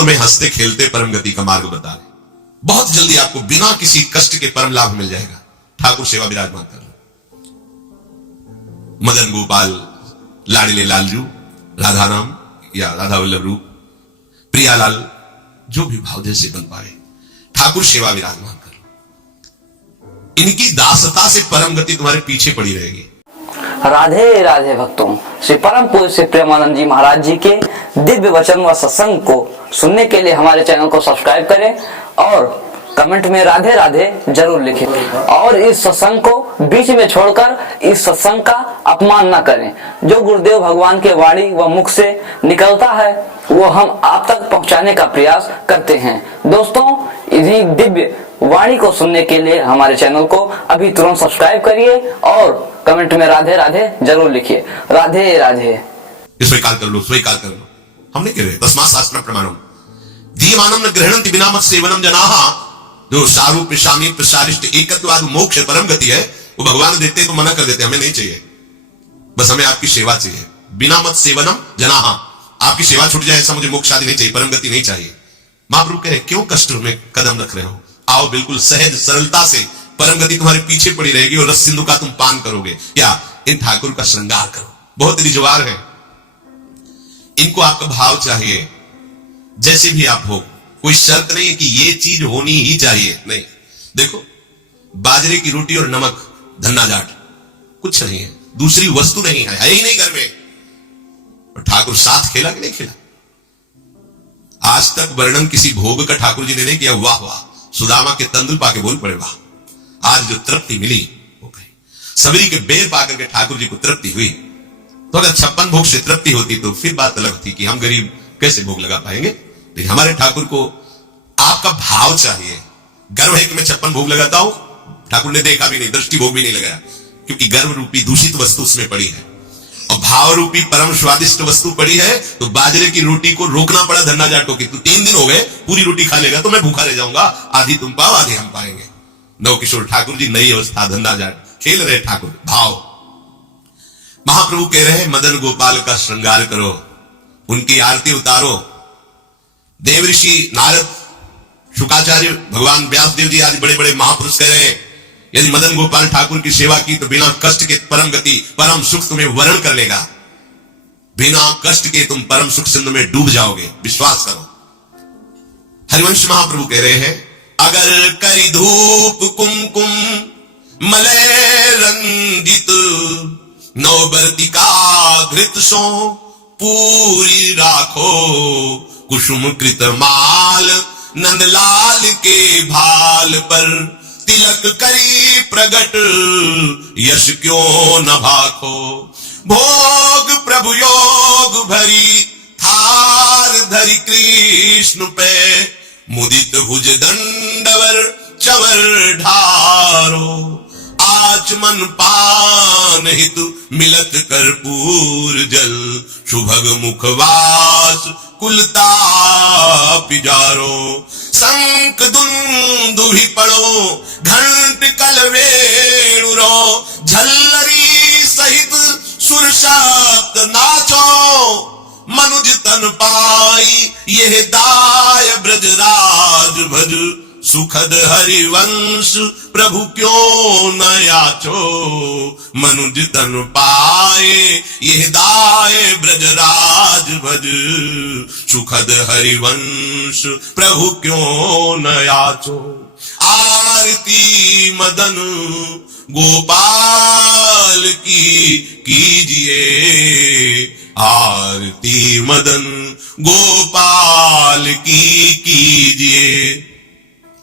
तुम्हें हंसते खेलते परम गति का मार्ग बता रहे। बहुत जल्दी आपको बिना किसी कष्ट के परम लाभ मिल जाएगा। ठाकुर सेवा विराजमान कर लो। मदन गोपाल लाडले लालजू, राधा नाम या राधा वल्लभ रूप, प्रियालाल, जो भी भाव जैसे बन पाए, ठाकुर सेवा विराजमान कर लो। इनकी दासता से परम गति तुम्हारे पीछे पड़ी रहेगी। राधे राधे भक्तों, श्री परम पूज्य श्री प्रेमानंद जी महाराज जी के दिव्य वचन व सत्संग को सुनने के लिए हमारे चैनल को सब्सक्राइब करें और कमेंट में राधे राधे जरूर लिखें। और इस सत्संग को बीच में छोड़कर इस सत्संग का अपमान न करें। जो गुरुदेव भगवान के वाणी व मुख से निकलता है वो हम आप तक पहुंचाने का प्रयास करते हैं। दोस्तों, इन्हीं दिव्य वाणी को सुनने के लिए हमारे चैनल को अभी तुरंत सब्सक्राइब करिए और कमेंट में राधे राधे जरूर लिखिए। राधे राधे। स्वीकार कर लो, स्वीकार कर लो। हमने कह रहे तस्मात् शास्त्रं प्रमाणम् दीयमानं न गृह्णन्ति विना मत् सेवनं जनाः। जो सारूप्य शामी प्रसारिष्ट एकत्वाद मोक्ष परम गति है, वो भगवान देते तो मना कर देते, हमें नहीं चाहिए, बस हमें आपकी सेवा चाहिए। बिना मत सेवनम जनाः, आपकी सेवा छूट जाए ऐसा मुझे मोक्ष आदि नहीं चाहिए, परम गति नहीं चाहिए। महाप्रभु कह रहे क्यों कष्ट में कदम रख रहे हो, आओ बिल्कुल सहज सरलता से परम गति तुम्हारे पीछे पड़ी रहेगी और रस सिंधु का तुम पान करोगे। क्या इन ठाकुर का श्रृंगार करो, बहुत रिजवार है। इनको आपका भाव चाहिए, जैसे भी आप हो, कोई शर्त नहीं है कि ये चीज होनी ही चाहिए, नहीं। देखो, बाजरे की रोटी और नमक, धन्ना जाट, कुछ नहीं है, दूसरी वस्तु नहीं है ही नहीं घर में। और ठाकुर साथ खेला कि नहीं खेला? आज तक वर्णन किसी भोग का ठाकुर जी ने नहीं किया। वाह वाह, सुदामा के तंदुल पाके बोल पड़े वाह। आज जो तृप्ति मिली वो कही, सबरी के बेर पाकर के ठाकुर जी को तृप्ति हुई। तो अगर 56 भोग से तृप्ति होती तो फिर बात अलग थी कि हम गरीब कैसे भोग लगा पाएंगे। लेकिन हमारे ठाकुर को आपका भाव चाहिए। गर्व है कि मैं 56 भोग लगाता हूं, ठाकुर ने देखा भी नहीं, दृष्टि भोग भी नहीं लगाया, क्योंकि गर्व रूपी दूषित वस्तु उसमें पड़ी है और भाव रूपी परम स्वादिष्ट वस्तु पड़ी है। तो बाजरे की रोटी को रोकना पड़ा धन्ना जाटों की। तो 3 दिन हो गए, पूरी रोटी खा लेगा तो मैं भूखा रह जाऊंगा, आधी तुम पाओ आधी हम पाएंगे। नव किशोर ठाकुर जी, नई अवस्था, धन्ना जाट खेल रहे ठाकुर भाव। महाप्रभु कह रहे मदन गोपाल का श्रृंगार करो, उनकी आरती उतारो। देव ऋषि नारद, शुकाचार्य, भगवान व्यासदेव जी आज बड़े बड़े महापुरुष कह रहे हैं यदि मदन गोपाल ठाकुर की सेवा की तो बिना कष्ट के परम गति, परम सुख तुम्हें वरण कर लेगा। बिना कष्ट के तुम परम सुख सिंधु में डूब जाओगे, विश्वास करो। हरिवंश महाप्रभु कह रहे हैं अगर करी धूप कुमकुम मलय रंजित नवबर्तिका घृत सो पूरी राखो कुसुम कृत माल नंदलाल के भाल पर तिलक करी प्रगट यश क्यों न भाखो। भोग प्रभु योग भरी थार धरी कृष्ण पे मुदित भुज दंडवर चवर ढारो। आचमन पान हितु मिलत कर्पूर जल सुभग मुखवास कुलता पिजारो। शंख दुंदुभि पड़ो घंट कल वेणुरो झल्लरी सहित सुर शब्द नाचो। मनुज तन पाई यह दाय ब्रजराज भज सुखद हरिवंश प्रभु क्यों न याचो। मनुज तन पाए यह दाय ब्रजराज भज सुखद हरिवंश प्रभु क्यों न याचो। आरती मदन गोपाल की कीजिए, आरती मदन गोपाल की कीजिए।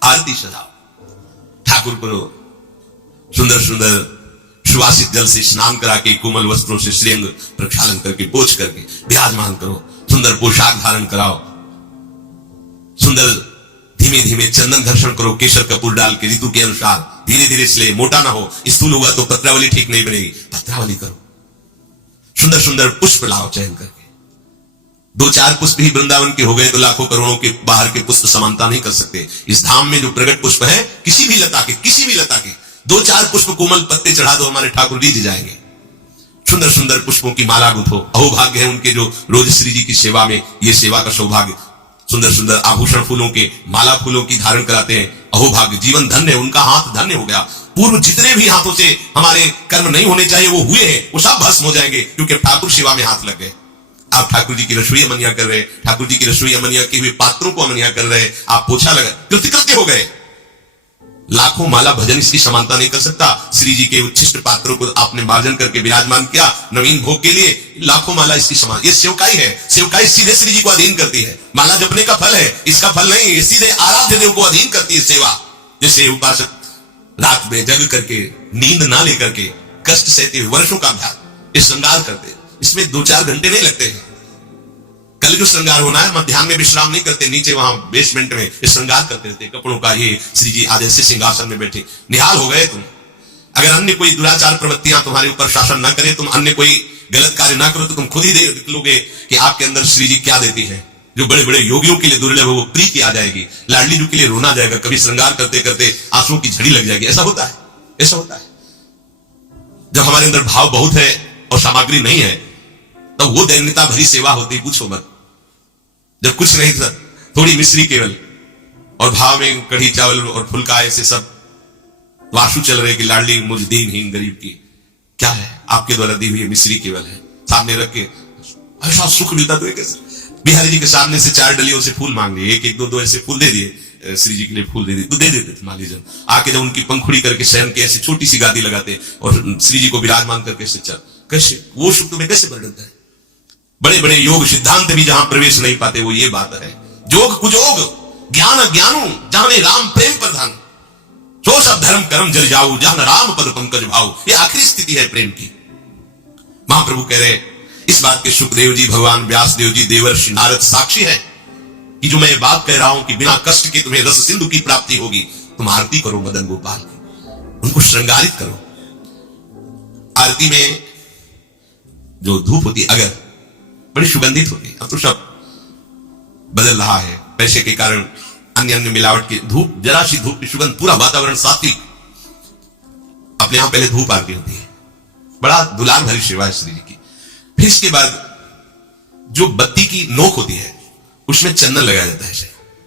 आरती सजाओ, ठाकुर को सुंदर सुंदर सुवासित जल से स्नान करा के, कोमल वस्त्रों से श्रीअंग प्रक्षालन करके, पोछ करके विराजमान करो। सुंदर पोशाक धारण कराओ, सुंदर धीमे धीमे चंदन घर्षण करो, केसर कपूर डाल के ऋतु के अनुसार धीरे धीरे, इसलिए मोटा ना हो, स्थूल होगा तो पत्रावली ठीक नहीं बनेगी, पत्रावली करो। सुंदर सुंदर पुष्प लाओ चयन करके। 2-4 पुष्प ही वृंदावन के हो गए तो लाखों करोड़ों के बाहर के पुष्प समानता नहीं कर सकते। इस धाम में जो प्रगट पुष्प है, किसी भी लता के 2-4 पुष्प कोमल पत्ते चढ़ा दो, हमारे ठाकुर रीझ जाएंगे। सुंदर सुंदर पुष्पों की माला गुथो। अहोभाग्य है उनके जो रोज श्री जी की सेवा में, ये सेवा का सौभाग्य सुंदर सुंदर आभूषण फूलों के, माला फूलों की धारण कराते हैं। अहो भाग्य, जीवन धन्य, उनका हाथ धन्य हो गया। पूर्व जितने भी हाथों से हमारे कर्म नहीं होने चाहिए वो हुए हैं, वो सब भस्म हो जाएंगे, क्योंकि ठाकुर सेवा में हाथ लग गए। आप ठाकुर जी की रसोई अमनिया कर रहे, ठाकुर जी की रसोई अमनिया के हुए पात्रों को अमनिया कर रहे, आप पोछा लगा, कृतकृत्य हो गए। लाखों माला भजन इसकी समानता नहीं कर सकता। श्री जी के उच्छिष्ट पात्रों को आपने मार्जन करके विराजमान किया नवीन भोग के लिए, लाखों माला इसकी समान। ये सेवकाई है, सेवकाई सीधे श्री जी को अधीन करती है। माला जपने का फल है, इसका फल नहीं, ये सीधे आराध्य देव को अधीन करती है सेवा। जैसे उपासक रात में जग करके, नींद ना लेकर के, कष्ट सहते हुए वर्षों का अभ्यास, ये श्रृंगार करते, इसमें 2-4 घंटे नहीं लगते हैं। कल जो श्रृंगार होना है, मध्याह्न में विश्राम नहीं करते, नीचे वहां बेसमेंट में श्रृंगार करते थे कपड़ों का। ये श्री जी आज ऐसे सिंहासन में बैठे, निहाल हो गए तुम। अगर अन्य कोई दुराचार प्रवृत्तियां तुम्हारे ऊपर शासन ना करे, तुम अन्य कोई गलत कार्य ना करो, तो तुम खुद ही देख लोगे कि आपके अंदर श्री जी क्या देती है। जो बड़े बड़े योगियों के लिए दुर्लभ है वो प्रीति आ जाएगी, लाडली जी के लिए रोना जाएगा, कभी श्रृंगार करते करते आंसुओं की झड़ी लग जाएगी। ऐसा होता है, ऐसा होता है। जब हमारे अंदर भाव बहुत है और सामग्री नहीं है, तब तो वो दैन्यता भरी सेवा होती, पूछो मत। जब कुछ नहीं था, थोड़ी मिश्री केवल, और भाव में कढ़ी चावल और फुल्का, ऐसे सब वाशु चल रहे कि लाडली मुझ दीनहीन गरीब की, क्या है आपके द्वारा दी हुई मिश्री केवल है, सामने रख के ऐसा सुख मिलता। तो कैसे बिहारी जी के सामने से 4 डलियों से फूल मांग लिए, 1-1, 2-2 ऐसे फूल दे दिए, श्री जी के लिए फूल दे दिए, तो दे देते थे मान लीजिए। आके जब उनकी पंखुड़ी करके शयन के ऐसी छोटी सी गादी लगाते और श्री जी को विराजमान करके कैसे वो सुख तुम्हें कैसे वर्णित है। बड़े बड़े योग सिद्धांत भी जहां प्रवेश नहीं पाते, वो ये बात है। जोग कुजोग ज्ञान अज्ञानू जाने राम प्रेम प्रधान, सो सब धर्म कर्म जल जाऊ जहां राम पद पंकज भाऊ। ये आखिरी स्थिति है प्रेम की। महाप्रभु कह रहे, इस बात के सुखदेव जी, भगवान व्यासदेव जी, देवर्षि नारद साक्षी है कि जो मैं बात कह रहा हूं कि बिना कष्ट के तुम्हें रस सिंधु की प्राप्ति होगी। तुम आरती करो मदन गोपाल की, उनको श्रृंगारित करो। आरती में जो धूप होती, अगर बड़ी सुगंधित होती, अब तो सब बदल रहा है पैसे के कारण, अन्य अन्य मिलावट की धूप, जरा सी धूप की सुगंध, पूरा वातावरण सात्विक। अपने यहां पहले धूप आरती होती है, बड़ा दुलार भरी सेवा है श्री जी की। फिर इसके बाद जो बत्ती की नोक होती है, उसमें चंदन लगाया जाता है,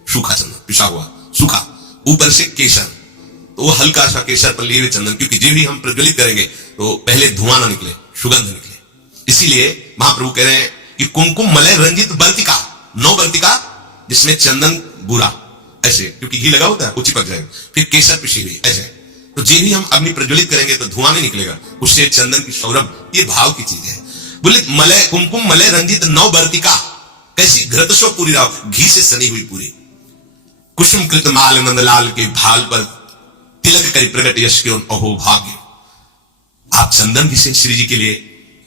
सूखा चंदन, पिसा हुआ सूखा, ऊपर से केसर, तो वो हल्का सा केसर पर लिए हुए चंदन, क्योंकि जब भी हम प्रज्वलित करेंगे तो पहले धुआं ना निकले, सुगंध निकले। इसीलिए महाप्रभु कह रहे हैं कि कुमकुम मलय रंजित बर्तिका, 9 बर्तिका जिसमें चंदन बुरा ऐसे, क्योंकि घी लगा होता है वो चिपक जाएगा, फिर केसर पिसी हुई ऐसे, तो जे भी हम अग्नि प्रज्वलित करेंगे तो धुआं नहीं निकलेगा, उससे चंदन की सौरभ, ये भाव की चीज है। बोले मलय कुमकुम मलय रंजित 9 बर्तिका, कैसी घृतशो पूरी राव, घी से सनी हुई पूरी, कुसुम कृत माल नंदलाल के भाल पर तिलक करी प्रगट यश क्यों अहो भाग्य। आप चंदन घी से श्री जी के लिए,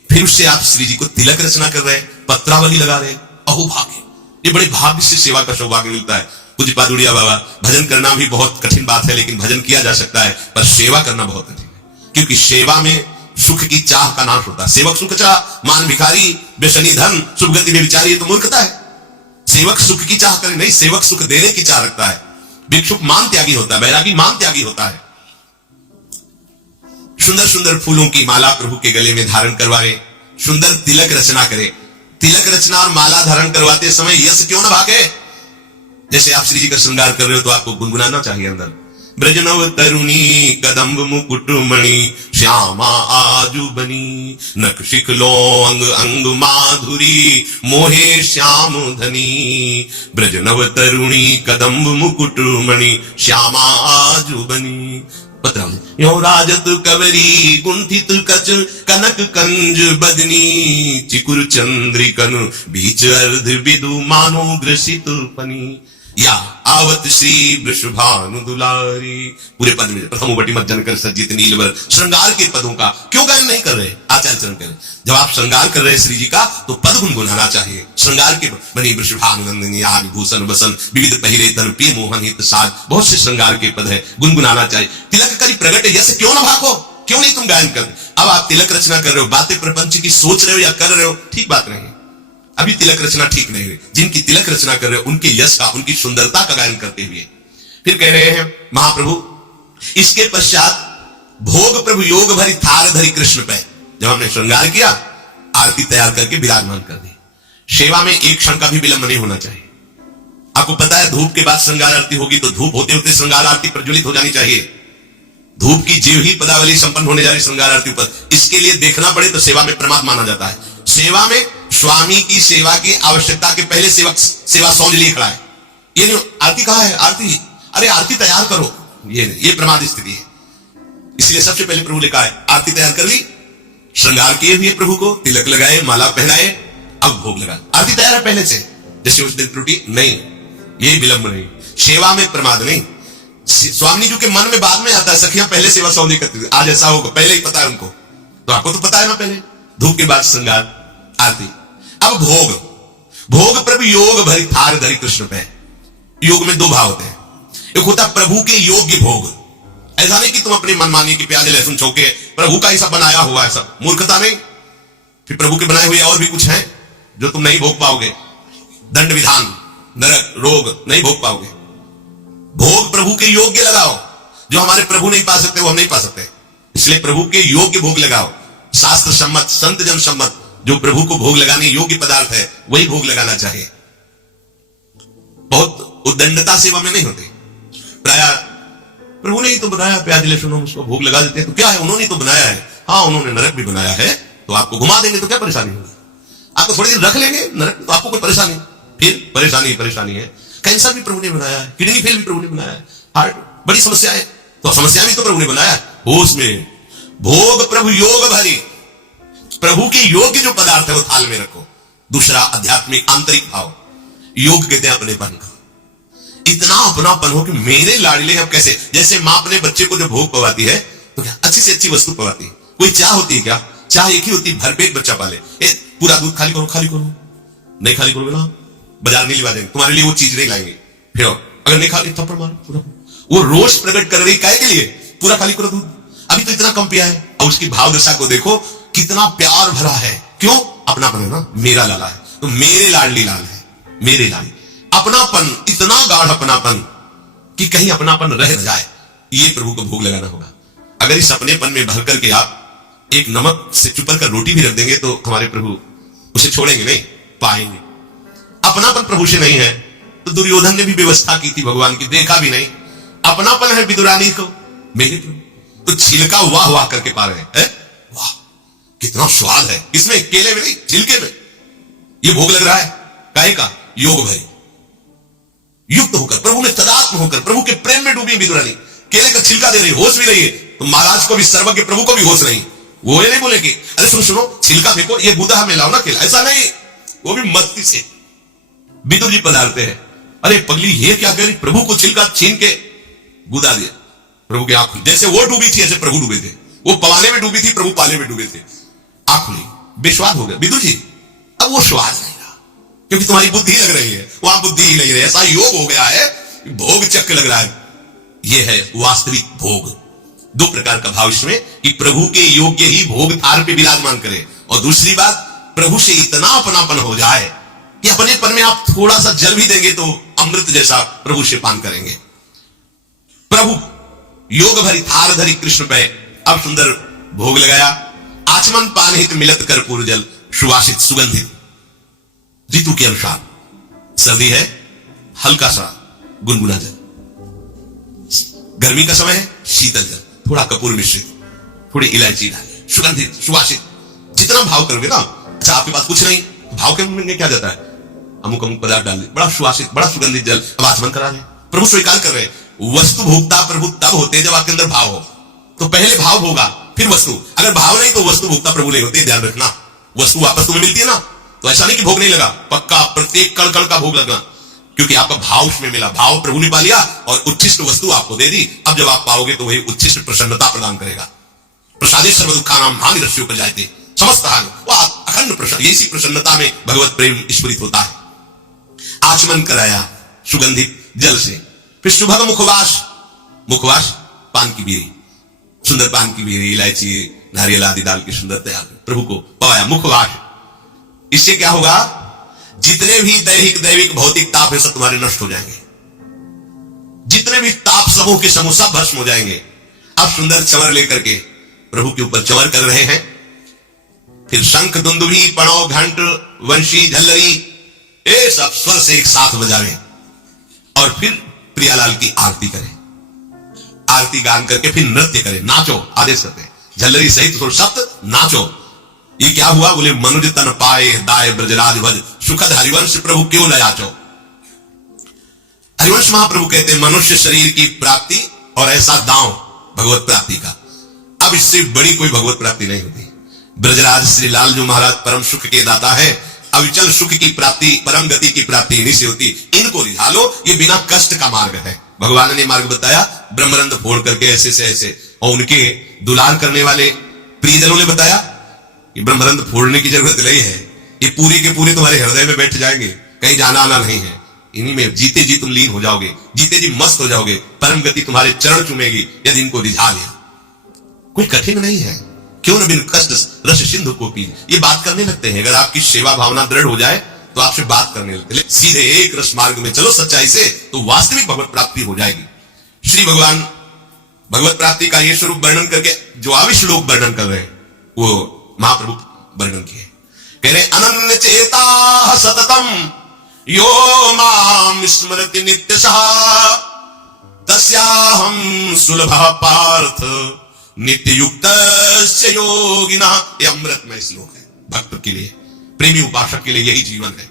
फिर उससे आप श्री जी को तिलक रचना कर रहे हैं, पत्रावली लगा रहे हैं, अहो भाग्य। ये बड़े भाग्य से सेवा का सौभाग्य मिलता है। पूज्यपाद उड़िया बाबा, भजन करना भी बहुत कठिन बात है, लेकिन भजन किया जा सकता है, पर सेवा करना बहुत कठिन है, क्योंकि सेवा में सुख की चाह का नाश होता है। सेवक सुख चाह मान भिखारी, बेसनी धन शुभ गति में विचारी, ये तो मूर्खता है। सेवक सुख की चाह करे नहीं, सेवक सुख देने की चाह रखता है। भिक्षुक मान त्यागी होता है, बैरागी मान त्यागी होता है। सुंदर सुंदर फूलों की माला प्रभु के गले में धारण करवाए, सुंदर तिलक रचना करे। तिलक रचना और माला धारण करवाते समय यश क्यों ना भागे। जैसे आप श्री जी का श्रृंगार कर रहे हो तो आपको गुनगुनाना चाहिए अंदर, ब्रजनव तरुणी कदम्ब मुकुटमणि श्यामा आजू बनी, नख शिखलो अंग अंग माधुरी मोहे श्याम धनी। ब्रजनव तरुणी कदम्ब मुकुटमणि श्यामा आजू बनी। यो राजत कवरी गुंथित कच कनक कंज बदनी, चिकुर चंद्रिकन बीच अर्ध विदु मानो ग्रसित पनी। या आवत श्री वृषभानु दुलारी। पूरे पद में प्रथम बटी मत जनकर सज्जित नीलवर, श्रृंगार के पदों का क्यों गायन नहीं कर रहे आचार्य चरण करें। जब आप श्रृंगार कर रहे श्री जी का तो पद गुनगुनाना चाहिए। श्रृंगार के बनी वृषभानु नंदिनी आग भूषण वसन विविध पहले तन पे मोहन हित साज, बहुत से श्रृंगार के पद है, गुनगुनाना चाहिए। तिलक करी प्रगट यश क्यों ना भागो, क्यों नहीं तुम गायन करते। अब आप तिलक रचना कर रहे हो, बातें प्रपंच की सोच रहे हो या कर रहे हो, ठीक बात नहीं है। अभी तिलक रचना ठीक नहीं हुई। जिनकी तिलक रचना कर रहे हो उनके यश का, उनकी सुंदरता का गायन करते हुए फिर कह रहे हैं महाप्रभु, इसके पश्चात भोग प्रभु योग भरी थार धरी कृष्ण पे। जब हमने श्रृंगार किया, आरती तैयार करके विराजमान कर दी। सेवा में एक क्षण का भी विलंब नहीं होना चाहिए। आपको पता है धूप के बाद श्रृंगार आरती होगी, तो धूप होते होते श्रृंगार आरती प्रज्वलित हो जानी चाहिए। धूप की जीव ही पदावली संपन्न होने जा रही श्रृंगार आरती पर। इसके लिए देखना पड़े तो सेवा में प्रमाद माना जाता है। सेवा में स्वामी की सेवा की आवश्यकता के पहले सेवक सेवा सौंध लिए खड़ा है। ये नहीं आरती कहाँ है, आरती, अरे आरती तैयार करो, ये प्रमाद स्थिति है। इसलिए सबसे पहले प्रभु ने कहा है आरती तैयार कर ली, श्रृंगार किए हुए प्रभु को तिलक लगाए, माला पहनाए, अब भोग लगा। आरती तैयार है पहले से, जैसे उस दिन त्रुटि नहीं, ये विलंब नहीं, सेवा में प्रमाद नहीं। स्वामी जी के मन में बाद में आता है, सखियां पहले सेवा सौंधी करती थी, आज ऐसा होगा, पहले ही पता है उनको, तो आपको तो पता है ना, पहले धूप के बाद श्रृंगार आरती। अब भोग, भोग प्रभु योग भरी थार धरी कृष्ण पे। योग में दो भाव होते हैं, एक होता प्रभु के योग्य भोग, ऐसा नहीं कि तुम अपनी मनमानी की प्याज लहसुन चौके प्रभु का ही सब बनाया हुआ है, सब मूर्खता नहीं। फिर प्रभु के बनाए हुए और भी कुछ हैं जो तुम नहीं भोग पाओगे, दंड विधान, नरक, रोग नहीं भोग पाओगे। भोग प्रभु के योग्य लगाओ, जो हमारे प्रभु नहीं पा सकते वो हम नहीं पा सकते, इसलिए प्रभु के योग्य भोग लगाओ। शास्त्र सम्मत, संत जन सम्मत जो प्रभु को भोग लगाने योग्य पदार्थ है वही भोग लगाना चाहिए। बहुत उद्दंडता सेवा में नहीं होती। प्राय प्रभु ने ही तो बनाया, प्याज लहसुन हम उसको भोग लगा देते हैं, तो क्या है, उन्होंने तो बनाया है। हाँ, उन्होंने नरक भी बनाया है, तो आपको घुमा देंगे तो क्या परेशानी होगी, आपको थोड़ी देर रख लेंगे नरक, तो आपको कोई परेशानी, फिर परेशानी ही परेशानी है। कैंसर भी प्रभु ने बनाया है, किडनी फेल भी प्रभु ने बनाया है, हार्ट, बड़ी समस्या है, तो समस्या भी तो प्रभु ने बनाया है। होश में भोग प्रभु योग भरी, प्रभु के योग्य जो पदार्थ है वो थाल में रखो। दूसरा आध्यात्मिक आंतरिक भाव, योग कहते हैं अपनेपन का। इतना अपनापन हो कि मेरे लाडले, अब कैसे, जैसे मां अपने बच्चे को जो भोग पवाती है तो क्या अच्छी से अच्छी वस्तु पवाती है। कोई चाह होती है क्या, चाह एक ही होती है भरपेट बच्चा पाले, पूरा दूध खाली करो, खाली करो, नहीं खाली करोगे ना बाजार नहीं लिवा देंगे, तुम्हारे लिए वो चीज नहीं लाएंगे, फिर अगर नहीं खाली थप्पड़ मारो पूरा। वो रोष प्रकट कर रही काय के लिए, पूरा खाली करो दूध, अभी तो इतना कम पिया है। और उसकी भाव दशा को देखो कितना प्यार भरा है, क्यों, अपनापन है ना, मेरा लाला है तो मेरे लाडली लाल है, मेरे लाल, अपनापन, इतना गाढ़ अपनापन कि कहीं अपनापन रह न जाए, ये प्रभु को भोग लगाना होगा। अगर इस अपनेपन में भर करके आप एक नमक से चुपर कर रोटी भी रख देंगे तो हमारे प्रभु उसे छोड़ेंगे नहीं, पाएंगे। अपनापन प्रभु से नहीं है तो दुर्योधन ने भी व्यवस्था की थी भगवान की, देखा भी नहीं। अपनापन है विदुरानी को मेरे प्रभु, तो छिलका वाह वाह करके पा रहे हैं, वाह कितना स्वाद है इसमें, केले में नहीं छिलके में, ये भोग लग रहा है, काहे का, योग भरी, युक्त होकर, प्रभु में तदात्म होकर, प्रभु के प्रेम में डूबी विदुरानी, केले का छिलका दे रही, होश भी रही है, तो महाराज को भी, सर्वज्ञ प्रभु को भी होश नहीं। वो ये नहीं बोले कि अरे सुनो सुनो छिलका फेंको, ये बूदा में लाओ ना केला, ऐसा नहीं, वो भी मस्ती से विदुर जी पधारते हैं, अरे पगली ये क्या करी, प्रभु को छिलका छीन के गुदा दिया, प्रभु की आंख खुली, जैसे वो डूबी थी ऐसे प्रभु डूबे थे, वो पवाने में डूबी थी, प्रभु पाले में डूबे थे, आंख खुली, बेस्वाद हो गया विदुर जी, अब वो स्वाद नहीं रहा, क्योंकि तुम्हारी बुद्धि लग रही है, वहां बुद्धि ही नहीं रही, ऐसा योग हो गया है, भोग चक्क लग रहा है। ये है वास्तविक भोग। दो प्रकार का भाव इसमें कि प्रभु के योग्य ही भोग थार पे विराजमान करे, और दूसरी बात प्रभु से इतना अपनापन हो जाए कि अपनेपन में आप थोड़ा सा जल भी देंगे तो अमृत जैसा प्रभु से पान करेंगे। प्रभु योग भरी थार धरी कृष्ण पे, अब सुंदर भोग लगाया, आचमन पान हित मिलत कर्पूर जल, सुवासित सुगंधित, ऋतु के अनुसार, सर्दी है हल्का सा गुनगुना जल, गर्मी का समय है शीतल जल, थोड़ा कपूर मिश्रित, थोड़ी इलायची डाले, सुगंधित सुवासित, जितना भाव करोगे ना। अच्छा आपके पास कुछ नहीं, भाव के में क्या जाता है, अमुक अमुक पदार्थ डाल दे, बड़ा सुवासित, बड़ा सुगंधित जल, अब आचमन करा दे, प्रभु स्वीकार कर रहे। वस्तु भोक्ता प्रभु तब होते जब आपके अंदर भाव हो, तो पहले भाव होगा फिर वस्तु, अगर भाव नहीं तो वस्तु भोक्ता प्रभु नहीं होते, ध्यान रखना। वस्तु वापस तुम्हें मिलती है ना, तो ऐसा नहीं कि भोग नहीं लगा, पक्का प्रत्येक कण कण का भोग लगा, क्योंकि आपका भाव उसमें मिला, भाव प्रभु ने पा लिया और उच्छिष्ट वस्तु आपको दे दी। अब जब आप पाओगे तो वही उच्छिष्ट प्रसन्नता प्रदान करेगा। प्रसादे सर्व दुखानाम हानि रस्यों पर जाते समस्त हानि, वह अखंड प्रसन्न, इसी प्रसन्नता में भगवत प्रेम स्फुरित होता है। आचमन कराया सुगंधित जल से, फिर सुभग मुखवास, मुखवास पान की बीड़ी, सुंदर पान की बीड़ी, इलायची नारियल आदि डाल के सुंदर तैयार प्रभु को पवाया, मुखवास। इससे क्या होगा, जितने भी दैहिक दैविक भौतिक ताप है सब तुम्हारे नष्ट हो जाएंगे, जितने भी ताप समूह के समूह सब भस्म हो जाएंगे। अब सुंदर चवर लेकर के प्रभु के ऊपर चवर कर रहे हैं, फिर शंख दुंदुभी पणो घंट वंशी झल्लरी, ये सब स्वर से एक साथ बजावे, और फिर प्रियालाल की आरती करें, आरती गान करके फिर नृत्य करें, नाचो, आदेश करते हैं, झल्लरी सहित सो सप्त नाचो। ये क्या हुआ? बोले मनुज तन पाए दाय ब्रजराज भज सुखद हरिवंश प्रभु क्यों न याचो। हरिवंश महाप्रभु कहते हैं मनुष्य शरीर की प्राप्ति और ऐसा दांव भगवत प्राप्ति का, अब इससे बड़ी कोई भगवत प्राप्ति नहीं होती। ब्रजराज श्री लालजू महाराज परम सुख के दाता है, अविचल सुख की प्राप्ति, परम गति की प्राप्ति इन्हीं से होती। इनको रिझा लो, ये बिना कष्ट का मार्ग है। भगवान ने मार्ग बताया ब्रह्मरंध फोड़ करके ऐसे से ऐसे, और उनके दुलार करने वाले प्रियजनों ने बताया कि ब्रह्मरंध फोड़ने की जरूरत नहीं है, ये पूरी के पूरे तुम्हारे हृदय में बैठ जाएंगे, कहीं जाना आना नहीं है। इन्हीं में जीते जी तुम लीन हो जाओगे, जीते जी मस्त हो जाओगे, परम गति तुम्हारे चरण चुमेगी यदि इनको रिझा लिया। कोई कठिन नहीं है, क्यों न बिन कष्ट रस सिंधु को पी। ये बात करने लगते हैं, अगर आपकी सेवा भावना दृढ़ हो जाए तो आपसे बात करने लगते हैं। सीधे एक रस मार्ग में चलो सच्चाई से, तो वास्तविक भगवत प्राप्ति हो जाएगी। श्री भगवान भगवत प्राप्ति का ये स्वरूप वर्णन करके जो आविश लोग वर्णन कर रहे हैं वो महाप्रभु वर्णन किए। कह रहे अनन्य चेता सततम यो माम स्मरति नित्यशः तस्याहं सुलभः पार्थ नित्य युक्त योगिना। ये अमृतमय श्लोक है भक्त के लिए, प्रेमी उपासक के लिए यही जीवन है।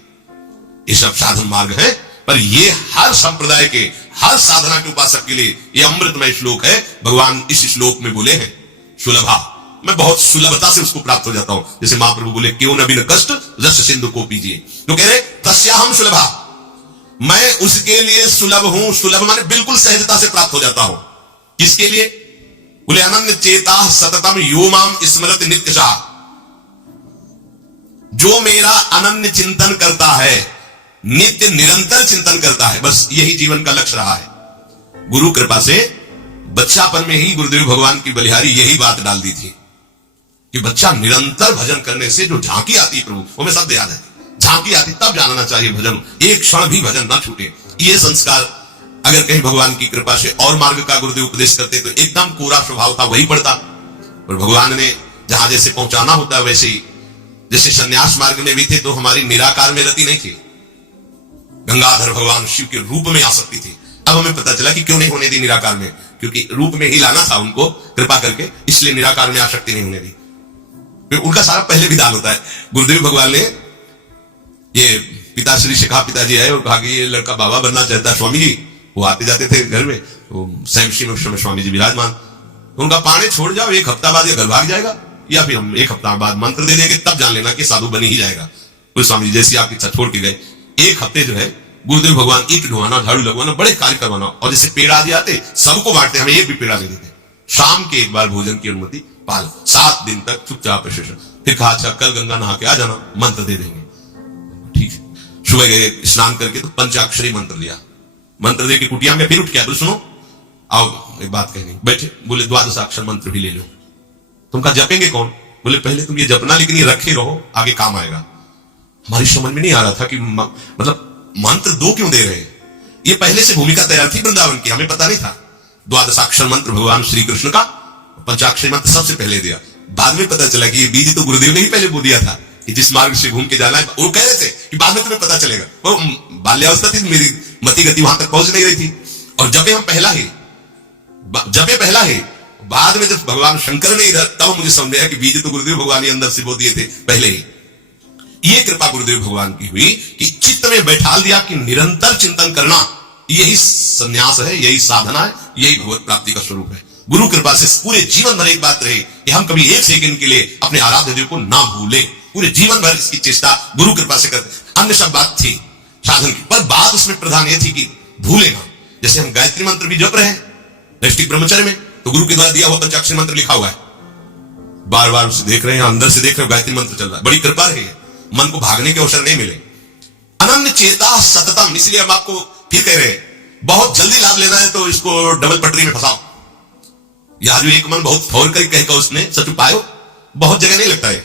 ये सब साधन मार्ग है, पर ये हर संप्रदाय के, हर साधना के उपासक के लिए ये अमृतमय श्लोक है। भगवान इस श्लोक में बोले हैं सुलभा, मैं बहुत सुलभता से उसको प्राप्त हो जाता हूं। जैसे महाप्रभु बोले क्यों न बिन कष्ट रस सिंधु को पीजिए, तो कह रहे तस्याहम सुलभा, मैं उसके लिए सुलभ हूं। सुलभ माने बिल्कुल सहजता से प्राप्त हो जाता हूं। किसके लिए? बोले अनन्य चेता सततम यो माम स्मरत नित्यशः, जो मेरा अनन्य चिंतन करता है, नित्य निरंतर चिंतन करता है, बस यही जीवन का लक्ष्य रहा है। गुरु कृपा से बच्चापन में ही गुरुदेव भगवान की बलिहारी यही बात डाल दी थी कि बच्चा निरंतर भजन करने से जो झांकी आती प्रभु, वो मैं सब याद है, झांकी आती तब जानना चाहिए भजन, एक क्षण भी भजन ना छूटे। ये संस्कार अगर कहीं भगवान की कृपा से और मार्ग का गुरुदेव उपदेश करते तो एकदम कोरा स्वभाव था वही पड़ता, और भगवान ने जहां जैसे पहुंचाना होता वैसे ही, जैसे संन्यास मार्ग में भी थे तो हमारी निराकार में रति नहीं थी, गंगाधर भगवान शिव के रूप में आसक्ति थी। अब हमें पता चला कि क्यों नहीं होने दी निराकार में, क्योंकि रूप में ही लाना था उनको कृपा करके, इसलिए निराकार में आसक्ति नहीं होने दी। फिर उनका सारा पहले विधान होता है। गुरुदेव भगवान ने ये पिताश्री से कहा, पिताजी आए और कहा कि ये लड़का बाबा बनना चाहता है स्वामी जी। वो आते जाते थे घर में, तो सैमशी में उस समय स्वामी जी विराजमान, तो उनका पानी छोड़ जाओ, एक हफ्ता बाद ये घर भाग जाएगा, या फिर हम एक हफ्ता बाद मंत्र दे देंगे, तब जान लेना कि साधु बनी ही जाएगा। तो स्वामी जी जैसी आपकी इच्छा छोड़ के गए। एक हफ्ते जो है गुरुदेव भगवान ईंट ढुआना, झाड़ू लगवाना, बड़े कार्य करवाना, और जैसे पेड़ा आदि आते सबको बांटते, हमें एक भी पेड़ा दे देते। शाम के एक बार भोजन की अनुमति पाल, 7 दिन तक चुपचाप शेषण। फिर कहा अच्छा कल गंगा नहा के आ जाना, मंत्र दे देंगे। ठीक है, सुबह गए स्नान करके तो पंचाक्षरी मंत्र लिया, मंत्र दे के कुटिया में फिर उठ गया, बोले सुनो आओ एक बात कहनी। बैठे, बोले द्वादशाक्षर मंत्र भी ले लो। तुम कहा जपेंगे कौन? बोले पहले तुम ये जपना, लेकिन ये रखे रहो, आगे काम आएगा। हमारी समझ में नहीं आ रहा था कि मतलब मंत्र 2 क्यों दे रहे हैं। ये पहले से भूमिका तैयार थी वृंदावन की, हमें पता नहीं था। द्वादशाक्षर मंत्र भगवान श्री कृष्ण का, पंचाक्षरी मंत्र सबसे पहले दिया। बाद में पता चला कि ये बीज तो गुरुदेव ने ही पहले बो दिया था कि जिस मार्ग से घूम के जाना है। वो कह रहे थे कि बाद में तुम्हें पता चलेगा। वो बाल्यावस्था थी, मेरी मति गति वहां तक पहुंच नहीं रही थी, और जबे हम पहला ही बाद में जब भगवान शंकर ने इधर, तब मुझे समझ आया कि बीज तो गुरुदेव भगवान ही अंदर से बो दिए थे पहले ही। ये कृपा गुरुदेव भगवान की हुई कि चित्त में बैठा दिया कि निरंतर चिंतन करना यही संन्यास है, यही साधना है, यही भगवत प्राप्ति का स्वरूप है। गुरु कृपा से पूरे जीवन भर एक बात रहे कि हम कभी एक सेकंड के लिए अपने आराध्य देव को ना भूले, पूरे जीवन भर इसकी चेष्टा गुरु कृपा से करते। अन्य सब बात थी साधन की, पर बात उसमें प्रधान यह थी कि भूले ना। जैसे हम गायत्री मंत्र भी जप रहे हैं नैष्ठिक ब्रह्मचर्य में, तो गुरु के द्वारा दिया हुआ पंचाक्षरी मंत्र लिखा हुआ है, बार बार उसे देख रहे हैं, अंदर से देख रहे हो गायत्री मंत्र चल रहा है। बड़ी कृपा रही है, मन को भागने के अवसर नहीं मिले। अनन्य चेता सततम, इसलिए हम आपको फिर कह रहे हैं बहुत जल्दी लाभ लेना है तो इसको डबल पटरी में फंसाओ। यह जो एक मन बहुत फौर कर कहकर उसने सच उपायो, बहुत जगह नहीं लगता है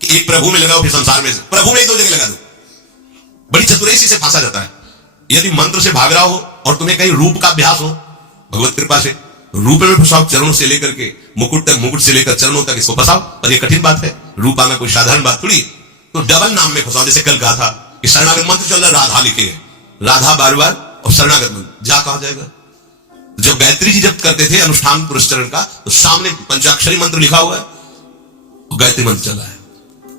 कि एक प्रभु में लगाओ फिर संसार में, प्रभु में ही 2 जगह लगा दो, बड़ी चतुराई से फंसा जाता है। यदि मंत्र से भाग रहा हो और तुम्हें कहीं रूप का अभ्यास हो, भगवत कृपा से रूप में फंसाओ, चरणों से लेकर के मुकुट तक, मुकुट से लेकर चरणों तक इसको फंसाओ। और ये कठिन बात है, रूप आना कोई साधारण बात थोड़ी। तो डबल नाम में फंसाओ, जैसे कल कहा था कि शरणागत मंत्र चल रहा, राधा लिखे है, राधा बार बार और शरणागत मंत्र जा कहा जाएगा। जब गायत्री जी जब करते थे अनुष्ठान पुरस्चरण का, तो सामने पंचाक्षरी मंत्र लिखा हुआ है और गायत्री मंत्र चला है।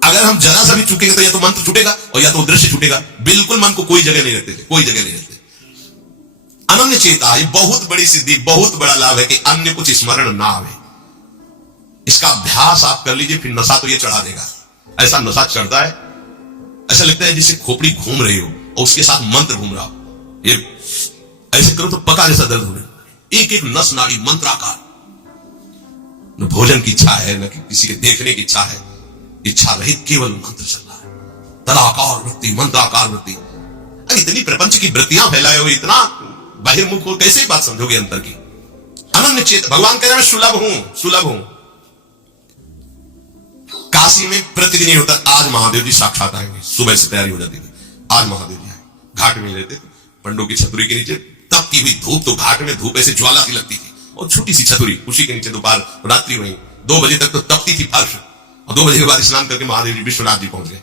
अगर हम जरा सा भी चूकेंगे तो या तो मंत्र छूटेगा और या तो दृश्य छूटेगा। बिल्कुल मन को कोई जगह नहीं रहते थे, कोई जगह नहीं रहते। अनन्य चेता, ये बहुत बड़ी सिद्धि, बहुत बड़ा लाभ है कि अन्य कुछ स्मरण ना आवे। इसका अभ्यास आप कर लीजिए, फिर नशा तो ये चढ़ा देगा। ऐसा नशा चढ़ता है, ऐसा लगता है जैसे खोपड़ी घूम रही हो और उसके साथ मंत्र घूम रहा हो। ये ऐसे करो तो पका जैसा दर्द होने, एक एक नस नाड़ी मंत्राकार। न भोजन की इच्छा है, न किसी के देखने की इच्छा है, इच्छा रहित केवल मंत्र चल रहा है। तलाकार वृत्ति, मंत्राकार वृत्ति। इतनी प्रपंच की वृत्तियां फैलाए हुए, इतना बहिर्मुख हो, कैसे बात समझोगे अंतर की। अनन्य चेत, भगवान कह रहे हैं मैं सुलभ हूं, सुलभ हूं। काशी में प्रतिदिन ही होता, आज महादेव जी साक्षात आएंगे, सुबह से तैयारी हो जाती थी, आज महादेव जी आएंगे। घाट में रहते थे, पंडों की छतरी के नीचे तपती हुई धूप, तो घाट में धूप ऐसे ज्वाला सी लगती थी, और छोटी सी छतरी उसी के नीचे दोपहर रात्रि वहीं 2 बजे तक तो तपती थी फर्श, और 2 बजे के बाद स्नान करके महादेव जी विश्वनाथ जी पहुंच गए।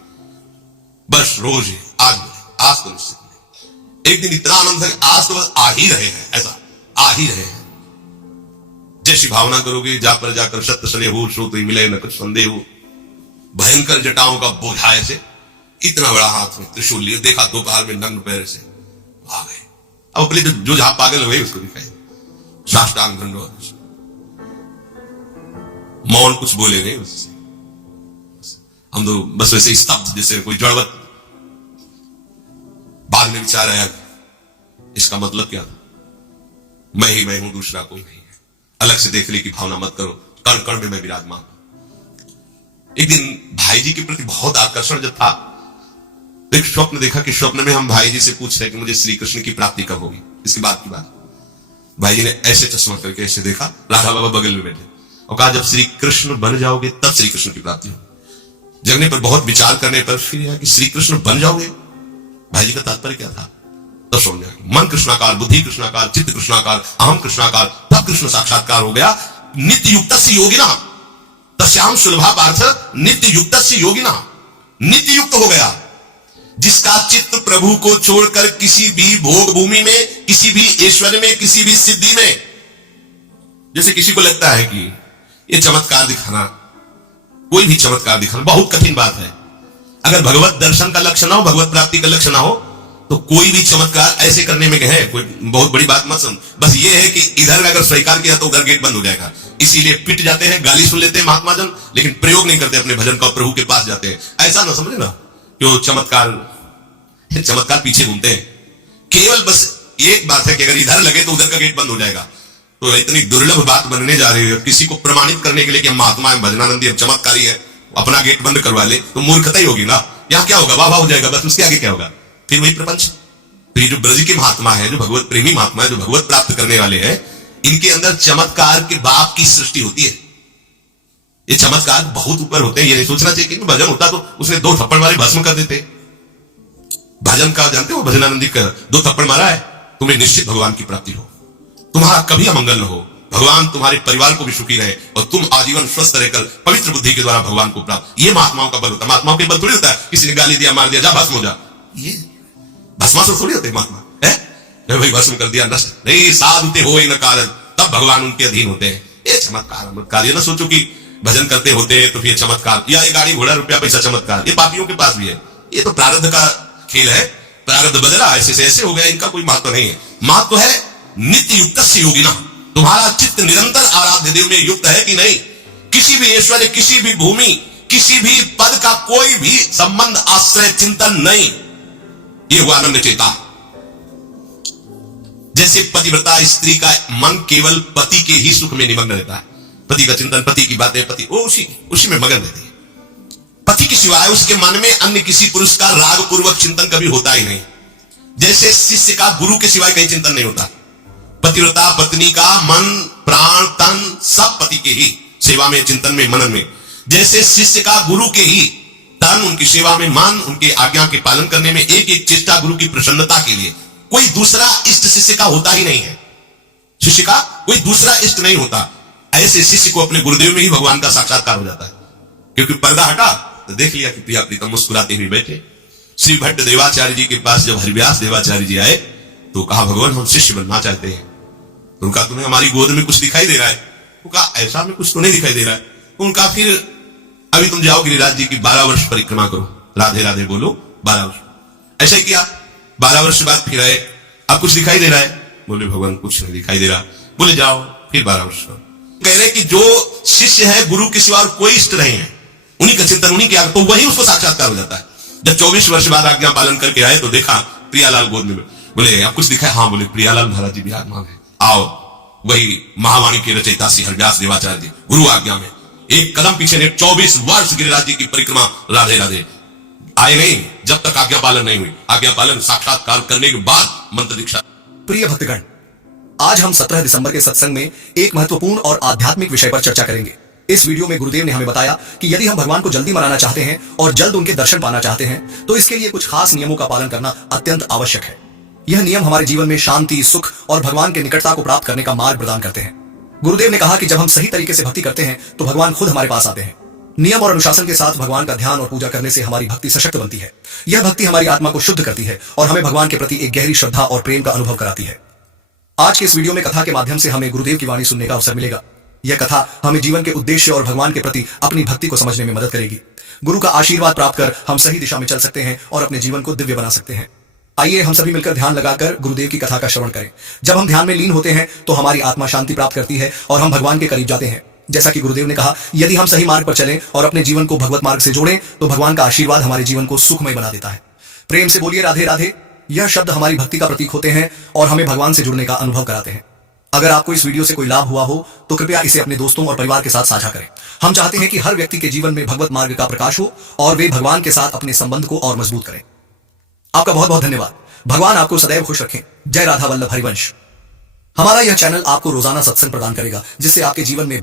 बस रोज ही आज तो निश्चित नहीं। एक दिन इतना आनंद है, आज तो बस आ ही रहे हैं, ऐसा आ ही रहे हैं। जैसी भावना करोगे, जा पर जाकर सत्य सले हो, सो तो मिले न कुछ संदेह हो। भयंकर जटाओं का बोझा ऐसे, इतना बड़ा हाथ में त्रिशूल लिए, देखा दोपहर में नग्न पैर से आ गए। अब अपने जो जहां पागल हुए उसको दिखाए, साष्टांग दंडवत, मौन, कुछ बोले नहीं उससे। हम तो बस वैसे स्तब्ध, जैसे कोई जड़वत। बाद में विचार आया, इसका मतलब क्या था? मैं ही मैं हूं, दूसरा कोई नहीं है। अलग से देखने की भावना मत करो, कण कण में मैं विराजमान हूं। एक दिन भाई जी के प्रति बहुत आकर्षण जब था, तो एक स्वप्न देखा कि स्वप्न में हम भाई जी से पूछ रहे कि मुझे श्री कृष्ण की प्राप्ति कब होगी। इसके बाद की बात, भाई जी ने ऐसे चश्मा करके ऐसे देखा, राधा बाबा बगल में बैठे, और कहा जब श्री कृष्ण बन जाओगे तब श्री कृष्ण की प्राप्ति होगी। जगने पर, बहुत विचार करने पर फिर यह कि श्री कृष्ण बन जाओगे, भाई जी का तात्पर्य क्या था? तब समझ में आया, मन कृष्णाकार, बुद्धि कृष्णाकार, चित्त कृष्णाकार, अहम कृष्णाकार, तब कृष्ण साक्षात्कार हो गया। नित्य युक्त योगिना तस्याम सुलभा पार्थ नित्य युक्त योगिना, नित्य युक्त हो गया जिसका चित्त प्रभु को छोड़कर किसी भी भोग भूमि में, किसी भी ऐश्वर्य में, किसी भी सिद्धि में। जैसे किसी को लगता है कि ये चमत्कार दिखाना, कोई भी चमत्कार दिखाना बहुत कठिन बात है। अगर भगवत दर्शन का लक्ष्य ना हो, भगवत प्राप्ति का लक्ष्य ना हो, तो कोई भी चमत्कार ऐसे करने में है कोई बहुत बड़ी बात मत समझ। बस ये है कि इधर अगर स्वीकार किया तो उधर गेट बंद हो जाएगा। इसीलिए पिट जाते हैं, गाली सुन लेते हैं महात्मा जन, लेकिन प्रयोग नहीं करते अपने भजन का, प्रभु के पास जाते हैं। ऐसा ना समझे ना, क्यों चमत्कार पीछे घूमते हैं। केवल बस एक बात है कि अगर इधर लगे तो उधर का गेट बंद हो जाएगा। तो इतनी दुर्लभ बात बनने जा रही है, किसी को प्रमाणित करने के लिए कि हम महात्मा है, भजनानंदी है, चमत्कारी है, अपना गेट बंद करवा ले, तो मूर्खता ही होगी ना। यहां क्या होगा? वाह हो जाएगा, बस उसके आगे क्या होगा? फिर वही प्रपंच। तो ये जो ब्रज के महात्मा है, जो भगवत प्रेमी महात्मा है, जो भगवत प्राप्त करने वाले हैं, इनके अंदर चमत्कार के बाप की सृष्टि होती है। ये चमत्कार बहुत ऊपर होते हैं। ये नहीं सोचना चाहिए कि भजन होता तो उसने 2 थप्पड़ मारे भस्म कर देते। भजन का जानते हो, भजनानंदी का 2 थप्पड़ मारा है, तुम्हें निश्चित भगवान की प्राप्ति हो, तुम्हारा कभी अमंगल न हो, भगवान तुम्हारे परिवार को भी सुखी रहे और तुम आजीवन स्वस्थ रहकर पवित्र बुद्धि के द्वारा भगवान को प्राप्त। ये महात्माओं का बल होता है। महात्माओं के बल थोड़ी होता है किसी ने गाली दिया, मार दिया, जा भस्म हो जा। ये भस्मासुर थोड़ी होते महात्मा है, भाई भस्म कर दिया, नष्ट नहीं। साधुते हो न कारण, तब भगवान उनके अधीन होते हैं। ये चमत्कार, ये ना सोचो कि भजन करते होते हैं तो फिर चमत्कार, या ये गाड़ी घोड़ा रुपया पैसा चमत्कार, ये पापियों के पास भी है। ये तो प्रारब्ध का खेल है, प्रारब्ध बदला, ऐसे ऐसे हो गया, इनका कोई महत्व नहीं है। महत्व है नित्य युक्त से योगिना, तुम्हारा चित्त निरंतर आराध्य देव में युक्त है कि नहीं। किसी भी ऐश्वर्य, किसी भी भूमि, किसी भी पद का कोई भी संबंध, आश्रय, चिंतन नहीं। ये हुआ आनंद चेता। जैसे पतिव्रता स्त्री का मन केवल पति के ही सुख में निमग्न रहता है, पति का चिंतन, पति की बातें, पति वो उसी में मगन रहती है। पति के सिवाय उसके मन में अन्य किसी पुरुष का राग पूर्वक चिंतन कभी होता ही नहीं। जैसे शिष्य का गुरु के सिवाय कहीं चिंतन नहीं होता। पतिव्रता पत्नी का मन, प्राण, तन सब पति के ही सेवा में, चिंतन में, मनन में। जैसे शिष्य का गुरु के ही तन, उनकी सेवा में मन, उनके आज्ञा के पालन करने में, एक एक चेष्टा गुरु की प्रसन्नता के लिए। कोई दूसरा इष्ट शिष्य का होता ही नहीं है। शिष्य का कोई दूसरा इष्ट नहीं होता। ऐसे शिष्य को अपने गुरुदेव में ही भगवान का साक्षात्कार हो जाता है। क्योंकि पर्दा हटा तो देख लिया कि प्रिया प्रीतम मुस्कुराते हुए बैठे। श्री भट्ट देवाचार्य जी के पास जब हरिव्यास देवाचार्य जी आए तो कहा भगवान हम शिष्य बनना चाहते हैं। तो उनका तुम्हें हमारी गोद में कुछ दिखाई दे रहा है? वो कहा ऐसा में कुछ तो नहीं दिखाई दे रहा है। तो उनका फिर अभी तुम जाओ गिरिराज जी की 12 वर्ष परिक्रमा करो, राधे राधे बोलो 12 वर्ष। ऐसा ही किया, 12 वर्ष बाद फिर आए, अब कुछ दिखाई दे रहा है? बोले भगवान कुछ नहीं दिखाई दे रहा। बोले जाओ फिर 12 वर्ष करो। कह रहे कि जो शिष्य है गुरु के सिवा और कोई इष्ट नहीं है, उन्हीं का चिंतन उन्हीं किया, तो वही उसको साक्षात्कार हो जाता है। जब 24 वर्ष बाद आज्ञा पालन करके आए तो देखा प्रियालाल गोद में। बोले अब कुछ दिखा है? हाँ। बोले प्रियालाल महाराज जी विराजमान है, आओ। वही महावाणी के रचयिता श्री हरिदास देवाचार्य जी गुरु आज्ञा में एक कदम पीछे ने 24 वर्ष गिरिराज जी की परिक्रमा राधे राधे आए नहीं, जब तक आज्ञा पालन नहीं हुई। आज्ञा पालन साक्षात्कार करने के बाद मंत्र दीक्षा। प्रिय भक्तगण, आज हम 17 दिसंबर के सत्संग में एक महत्वपूर्ण और आध्यात्मिक विषय पर चर्चा करेंगे। इस वीडियो में गुरुदेव ने हमें बताया कि यदि हम भगवान को जल्दी मनाना चाहते हैं और जल्द उनके दर्शन पाना चाहते हैं तो इसके लिए कुछ खास नियमों का पालन करना अत्यंत आवश्यक है। यह नियम हमारे जीवन में शांति, सुख और भगवान के निकटता को प्राप्त करने का मार्ग प्रदान करते हैं। गुरुदेव ने कहा कि जब हम सही तरीके से भक्ति करते हैं तो भगवान खुद हमारे पास आते हैं। नियम और अनुशासन के साथ भगवान का ध्यान और पूजा करने से हमारी भक्ति सशक्त बनती है। यह भक्ति हमारी आत्मा को शुद्ध करती है और हमें भगवान के प्रति एक गहरी श्रद्धा और प्रेम का अनुभव कराती है। आज के इस वीडियो में कथा के माध्यम से हमें गुरुदेव की वाणी सुनने का अवसर मिलेगा। यह कथा हमें जीवन के उद्देश्य और भगवान के प्रति अपनी भक्ति को समझने में मदद करेगी। गुरु का आशीर्वाद प्राप्त कर हम सही दिशा में चल सकते हैं और अपने जीवन को दिव्य बना सकते हैं। आइए हम सभी मिलकर ध्यान लगाकर गुरुदेव की कथा का श्रवण करें। जब हम ध्यान में लीन होते हैं तो हमारी आत्मा शांति प्राप्त करती है और हम भगवान के करीब जाते हैं। जैसा कि गुरुदेव ने कहा, यदि हम सही मार्ग पर चलें और अपने जीवन को भगवत मार्ग से जोड़ें तो भगवान का आशीर्वाद हमारे जीवन को सुखमय बना देता है। प्रेम से बोलिए राधे राधे। यह शब्द हमारी भक्ति का प्रतीक होते हैं और हमें भगवान से जुड़ने का अनुभव कराते हैं। अगर आपको इस वीडियो से कोई लाभ हुआ हो तो कृपया इसे अपने दोस्तों और परिवार के साथ साझा करें। हम चाहते हैं कि हर व्यक्ति के जीवन में भगवत मार्ग का प्रकाश हो और वे भगवान के साथ अपने संबंध को और मजबूत करें। आपका बहुत बहुत धन्यवाद। भगवान आपको सदैव खुश रखें। जय राधा वल्लभ हरिवंश। हमारा यह चैनल आपको रोजाना सत्संग प्रदान करेगा जिससे आपके जीवन में